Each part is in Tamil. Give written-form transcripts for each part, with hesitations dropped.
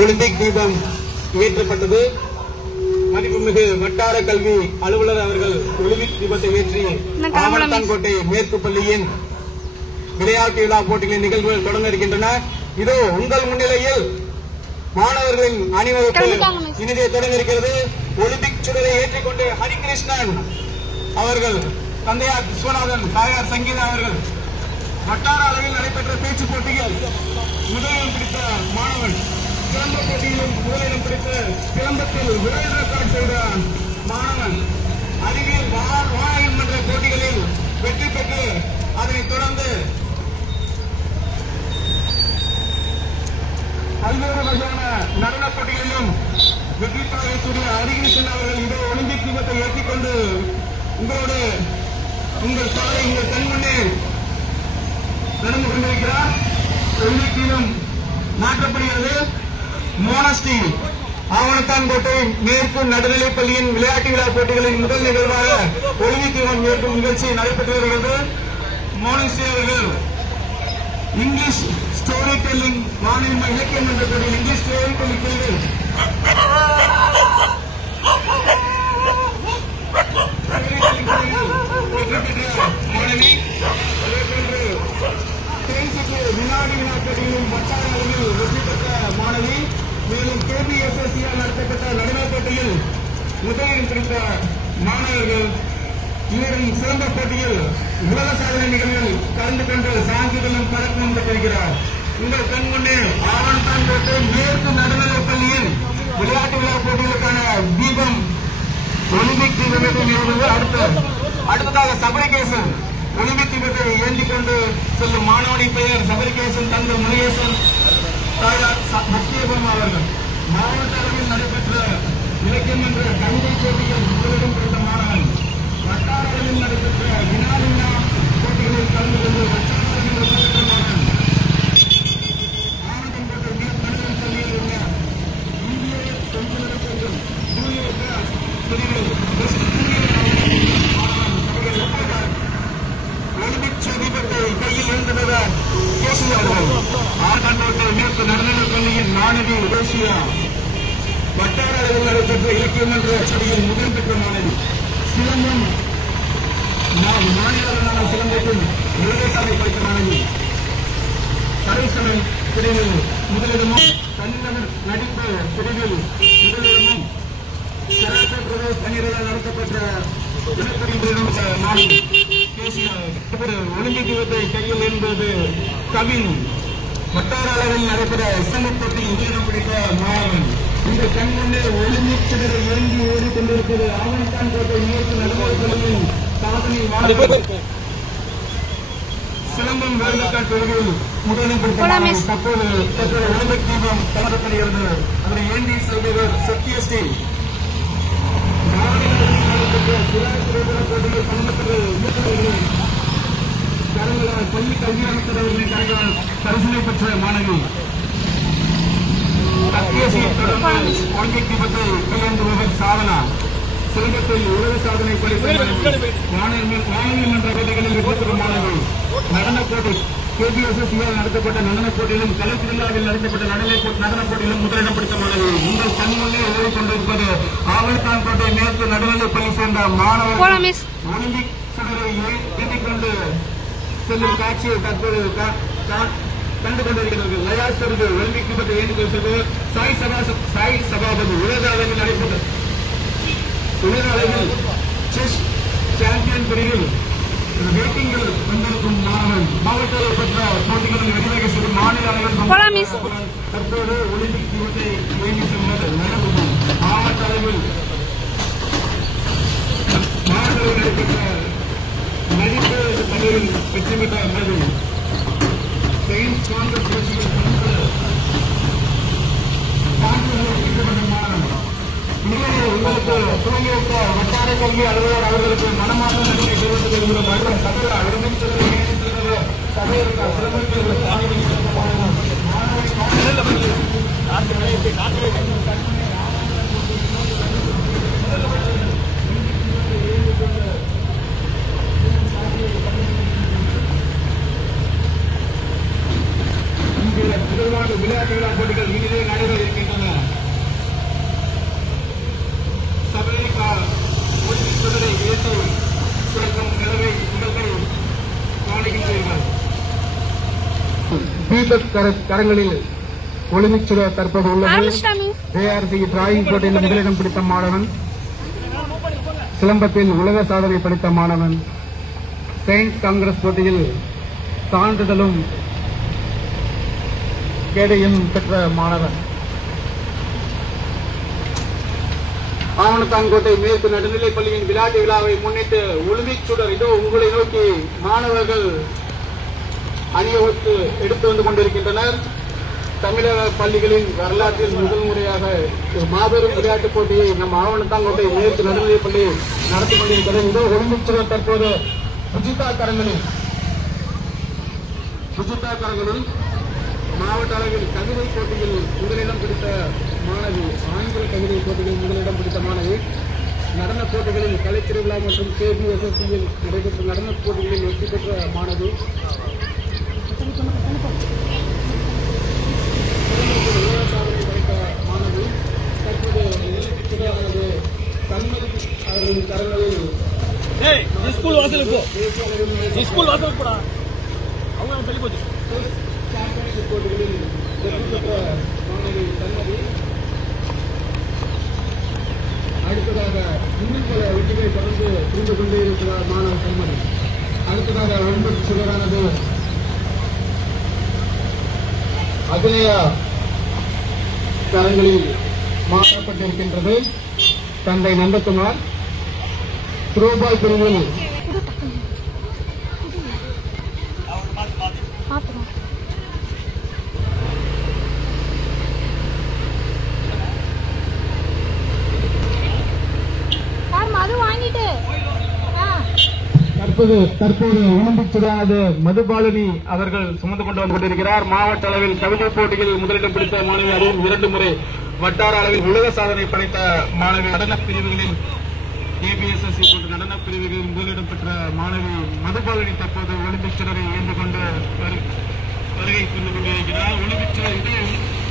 ஒலிம்பிக் தீபம் ஏற்றப்பட்டது. மதிப்புமிகு வட்டார கல்வி அலுவலர் அவர்கள் ஒலிம்பிக் தீபத்தை ஏற்றி ஆவணத்தான்கோட்டை மேற்கு பள்ளியின் விளையாட்டு விழா போட்டிகளின் நிகழ்வுகள் தொடங்க இருக்கின்றன. இதோ உங்கள் முன்னிலையில் மாணவர்களின் அணிவகுப்பு இனிதே தொடங்க இருக்கிறது. ஒலிம்பிக் சுடரை ஏற்றிக்கொண்டு ஹரிகிருஷ்ணன் அவர்கள், தந்தையார் விஸ்வநாதன், தாயார் சங்கீதா அவர்கள் வட்டார அளவில் நடைபெற்ற பேச்சு போட்டியில் முதலிடம் பிடித்த மாணவன், சிலம்ப போட்டியிலும் முதலிடம் பிடித்த சிலம்பத்தில் வேர்ல்ட் ரெக்கார்ட் செய்த மாணவன், அறிவியல் வானவில் மன்ற போட்டிகளில் வெற்றி பெற்று அதனைத் தொடர்ந்து பல்வேறு வகையான நடனப் போட்டிகளிலும் வெற்றி பெறக்கூடிய ஹரிகிருஷ்ணன் அவர்கள் இதோ ஒலிம்பிக் தீபத்தை ஏற்றிக்கொண்டு உங்களோடு உங்கள் சாலை உங்கள் கண்முன்னே நடந்து கொண்டிருக்கிறார். ஒலிம்பிக் தீபம் மாற்றப்படுகிறது. மோனஸ்டி ஆவணத்தான்கோட்டை மேற்கு நடுநிலைப் பள்ளியின் விளையாட்டு விழா போட்டிகளின் முதல் நிகழ்வாக ஒலிம்பிக் தீபம் ஏற்கும் நிகழ்ச்சி நடைபெற்று வருகிறது. மோனஸ்டி அவர்கள் இங்கிலீஷ் ஸ்டோரி டெல்லிங் வானிலை இலக்கியம் என்ற போட்டியில் இங்கிலீஷ் ஸ்டோரி டெல்லிங் பிரிவில் மாணவி, அதேபோன்று வினாடி வினா போட்டியிலும் வட்டார அளவில் வெற்றி பெற்ற மாணவி, மேலும் KPSSCயால் நடத்தப்பட்ட நடனப் போட்டியில் முதலிடம் பிடித்த மாணவர்கள், இவரின் சிறந்த போட்டியில் உலக சாதனை நிகழ்வில் கலந்து கொண்டு சான்றிதழும் பதக்கமும் பெற்றிருக்கிறார். உங்கள் கண் முன்னே ஆவணத்தான்கோட்டை மேற்கு நடுநிலைப் பள்ளியில் விளையாட்டு விழா போட்டிகளுக்கான தீபம் ஒலிம்பிக் தீபத்தை நிறுவுவது. அடுத்ததாக சபரிகேசன் ஒலிம்பிக் தீபத்தை ஏந்திக் கொண்டு செல்லும் மாணவனி பெயர் சபரிகேசன் தந்தை முருகேசன், தாயார் சத்தியபர்மா அவர்கள். மாவட்ட அளவில் நடைபெற்ற இலக்கியம் என்ற கவிதை போட்டியில் முதலிடம் பிடித்த மாணவன், வட்டார அளவில் நடைபெற்ற வினாடி வினா போட்டிகளில் கலந்து கொண்டு வட்டார அளவில் வெற்றி மாணவன், ஆவணத்தான்கோட்டை மேற்கு நடுநிலைப் பள்ளியில் உள்ள இந்திய தொழில்நுட்ப சங்கம் பிரிவில் ஒலிம்பிக் தீபத்தை கையில் ஏந்தினர் கேசியா அவர்கள். ஆவணத்தான்கோட்டை மேற்கு நடுநிலைப் பள்ளியின் மாணவி ரோசியா வட்டார அளவில் நடைபெற்ற இலக்கியம் என்ற போட்டியில் முதல் பெற்ற மாணவி. சிலம்பம் மாநில அளவிலான சிலம்பத்தில் உலகசாலை படித்த மாணவி. கடைசனம் பிரிவில் முதலிடமும், தனிநபர் நடிப்பு பிரிவில் முதலிடமும், கராத்தே பிரதேஷ் அணிகளால் நடத்தப்பட்ட இனப்பிரிவிலும் மாணவி கேசியா. ஒலிம்பிக் தீபத்தை கையில் என்பது கவின். வட்டார அளவில் நடைபெற சிலம்ப போட்டியில் முதலிடம் பிடித்த மாணவன். இந்த கண் முன்னே ஒலிம்பிக் சிதறை இறங்கி ஓடிக்கொண்டிருப்பது ஆவணத்தான்கோட்டை மேற்கு நடுநிலைப் பள்ளியின் சாதனை மாணவன். சிலம்பம் வேர்ல்ட் ரெக்கார்ட் பிரிவில் முதலிடம் பிடித்த மாணவன். தற்போது ஒலிம்பிக் தீபம் தொடரப்படுகிறது. அதனை ஏந்தி செல்பவர் சத்யஸ்ரீ. போட்டியில் பங்கேற்று பள்ளி கல்வி அமைச்சர் அவர்களின் கரங்களால் பரிசீலனை பெற்ற மாணவி. தொடர்ந்து ஒலிம்பிக் தீபத்தை கையேந்துபவர் சாதனா. சிலம்பத்தில் உலக சாதனை படைத்த வானொலி மன்ற போட்டிகளில் வெற்றி பெறும் மாணவி. நடனப் போட்டி KPSSCயால் நடத்தப்பட்ட நடனப் போட்டியிலும் கலைத்திருவிழாவில் நடத்தப்பட்ட நடனப் போட்டியிலும் முதலிடம் பிடித்த மாணவி. உங்கள் கண்முன்னே ஓடிக்கொண்டிருப்பது ஆவணத்தான்கோட்டை மேற்கு நடுநிலைப் பள்ளி சேர்ந்த மாணவர். ஒலிம்பிக் சுடரை ஏந்திக் கொண்டு செல்லும் காட்சியை தற்போது கண்டு கொண்டிருக்கிறது. லயாஸ்வரது ஒலிம்பிக் தீபத்தை ஏந்திக் செல்வது சாய் சபாபதி. உலக அளவில் நடைபெற்ற உலக அளவில் செஸ் சாம்பியன் பிரிவில் ரேட்டிங்கில் வந்திருக்கும் மாணவன். மாவட்டத்தில் பெற்ற போட்டிகளில் வெற்றி பெறும் மாநில அளவில் தற்போது ஒலிம்பிக் தீபத்தை ஏந்தி செல்வது நடந்தது. மாவட்ட அளவில் நடைபெற்ற நடிப்பு பள்ளியில் வெற்றி பெற்ற அல்லது சயின்ஸ் காங்கிரஸ் கட்சியில் உங்களுக்கு துவங்கிவிட்ட வட்டார கல்வி அலுவலர் அவர்களுக்கு மனமார்ந்த நன்றியை தெரிவித்துக் கொள்கிற மற்றும் சகல ஒலிம்பிக் சபையிற்கு சிறப்பு விளையாட்டு விழா போட்டிகள் இனிதே நடைபெற இருக்கின்றன. உங்கள் கரங்களில் ஒலிம்பிக் சுடர் தற்போது உள்ளது. JRC டிராயிங் போட்டியில் முதலிடம் பிடித்த மாணவன், சிலம்பத்தில் உலக சாதனை படைத்த மாணவன், சயின்ஸ் காங்கிரஸ் போட்டியில் சான்றிதழும் கேடையும் பெற்ற மாணவன், ஆவணத்தான்கோட்டை மேற்கு நடுநிலைப் பள்ளியின் விளையாட்டு விழாவை முன்னிட்டு ஒலிம்பிக் சுடர் இதோ உங்களை நோக்கி மாணவர்கள் அணிவகுத்து எடுத்து வந்து கொண்டிருக்கின்றனர். தமிழக பள்ளிகளின் வரலாற்றில் முதல் முறையாக மாபெரும் விளையாட்டுப் போட்டியை நம் ஆவணத்தான்கோட்டை மேற்கு நடுநிலைப் பள்ளி நடத்தி கொண்டிருக்கிறது. இதோ ஒலிம்பிக் சுடர் தற்போது புஜிதா கரங்களில் மாவட்ட அளவில் கவிதை போட்டியில் முதலிடம் பிடித்த மாணவி, ஆங்கில கவிதை போட்டியில் முதலிடம் பிடித்த மாணவி, நடனப் போட்டிகளில் கலைத்திருவிழா மற்றும் KBSSயில் நடைபெற்ற நடனப் போட்டிகளில் வெற்றி பெற்ற மாணவி, சாதனை படைத்த மாணவி, தற்போது சுடரானது கண்மணி அவர்களின் கரங்களில் போட்டிகளில் வெற்றி பெற்ற மாணவி கண்மணி. அடுத்ததாக இன்னும் பல வெற்றிகளை தொடர்ந்து புரிந்து கொண்டே இருக்கிறார் மாணவர் கண்மணி. அடுத்ததாக ஒன்பது சுடரானது அபிநயா கரங்களில் மாற்றப்பட்டிருக்கின்றது. தந்தை நந்தகுமார் த்ரோபால் பிரிவில் தற்போது ஒலிம்பிக் சுடரானது மதுபாலினி அவர்கள் சுமந்து கொண்டு வந்து கொண்டிருக்கிறார். மாவட்ட அளவில் கவிதை போட்டிகளில் முதலிடம் பிடித்த மாணவி, அதுவும் 2 முறை வட்டார அளவில் உலக சாதனை படைத்த மாணவி, நடனப் பிரிவுகளில் KBSSC போன்ற நடனப் பிரிவுகளில் முதலிடம் பெற்ற மாணவி மதுபாலினி தற்போது ஒலிம்பிக் சுடரை ஏந்து கொண்டு வருகை புரிந்து கொண்டிருக்கிறார். ஒலிம்பிக் சுடர் இதே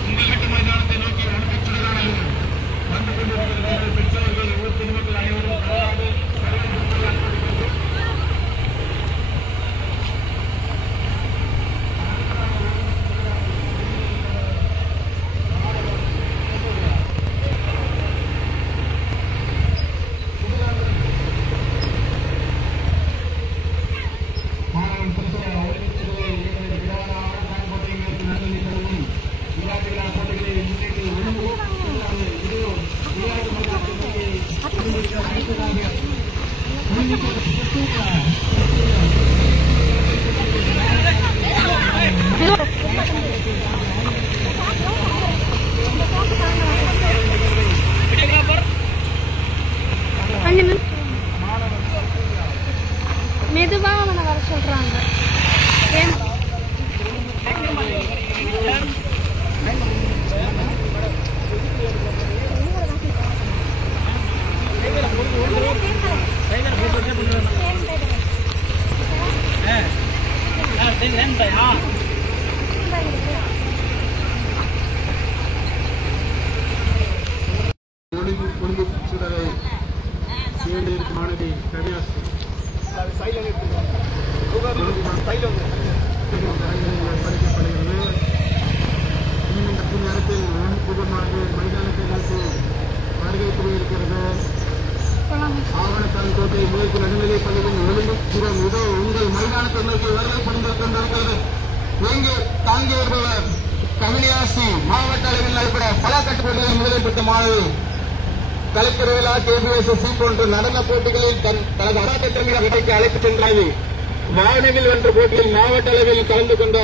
உங்கள் வீட்டு மைதானத்தை நோக்கி ஒலிம்பிக் சுடரானது வந்து கொண்டிருக்கிறது. பெற்றோர்கள் பொதுமக்கள் அனைவரும் மெதுவா அவனை வர சொல்றாங்க. ஒலிம்பிக் சுடரை மாணவி கவியாசி படைக்கப்படுகிறது. இன்னும் சற்று நேரத்தில் பொதுமானது மைதானத்தை நோக்கி வருகை புரியிருக்கிறது. ஆவணத்தான்கோட்டை மேற்கு நடுநிலைப் பள்ளியின் ஒலிம்பிக் சுடம் இதோ உங்கள் மைதானத்தை நோக்கி வருகை புரிந்து கொண்டிருக்கிறது. இங்கு தாங்கி வருபவர் கவியாசி. மாவட்ட அளவில் நடைபெற பல கட்டுப்பாடுகளில் முதலில் பெற்ற மாணவி, கலைத்திருவிழா KBSSC போன்ற நடன போட்டிகளில் தனது அராட்டத்திறமையை விடைக்கு அழைத்துச் சென்றாது. வானவில் வென்ற போட்டியில் மாவட்ட அளவில் கலந்து கொண்ட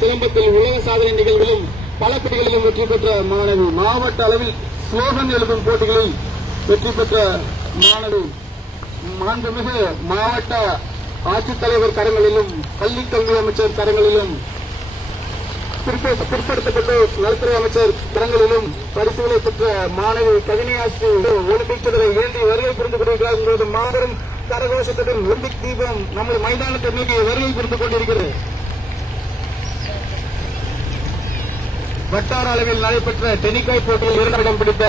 சிலம்பத்தில் உலக சாதனை நிகழ்விலும் பல போட்டிகளிலும் வெற்றி பெற்ற மாணவி, மாவட்ட அளவில் ஸ்லோகன் எழுதும் போட்டிகளில் வெற்றி பெற்ற மாணவி, மாண்புமிகு மாவட்ட ஆட்சித்தலைவர் கரங்களிலும் பள்ளிக் கல்வி அமைச்சர் கரங்களிலும் பிற்படுத்தப்பட்ட நலத்துறை அமைச்சர் கரங்களிலும் பரிசுகளை பெற்ற மாணவி கவினியாசி ஒலிம்பிக் சுடரை ஏந்தி வருகை புரிந்து கொண்டிருக்கிறார். உங்களது மாபெரும் கரகோஷத்துடன் ஒலிம்பிக் தீபம் நமது மைதானத்தை நோக்கி வருகை புரிந்து கொண்டிருக்கிறது. வட்டார அளவில் நடைபெற்ற டென்னிக்காய் போட்டியில் 2 இடம் பிடித்த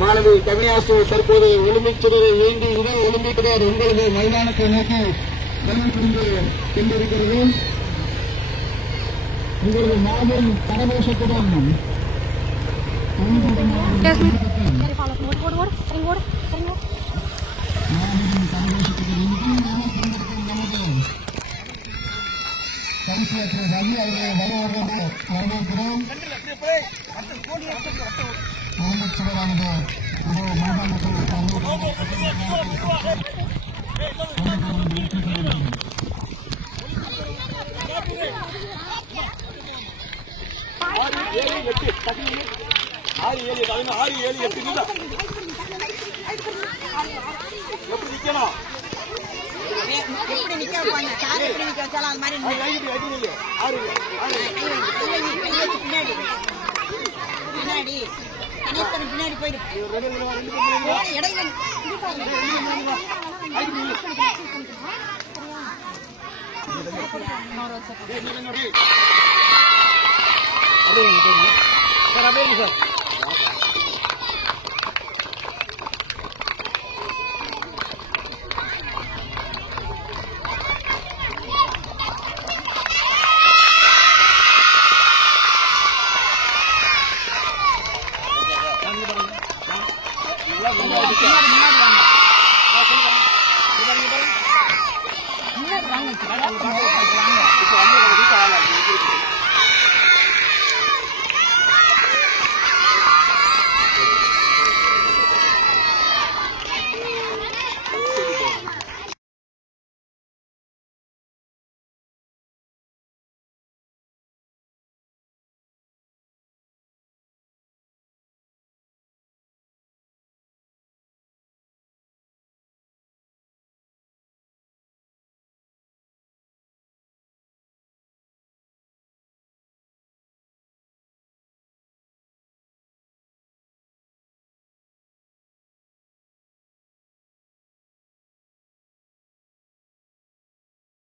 மாணவி கவினியாசி தற்போது ஒலிம்பிக் சுடரை ஏந்தி இதே ஒலிம்பிக் சுடர் உங்களது மைதானத்தை நோக்கி வருகை புரிந்து கொண்டிருக்கிறது. உங்களது மாபெரும் கரகோஷத்துடன் கமிஷனர் ரவி அவர்களை வரவேற்கிறோம். மாநிலச்சபையானது மாகாணத்தில் எப்படி நிக்க வைப்பாங்க? சார் எப்படி நிக்க வச்சாலும் அது மாதிரி பின்னாடி கணேஸ்வரன் பின்னாடி போயிடு. இடையில முன்னாடி வாங்க.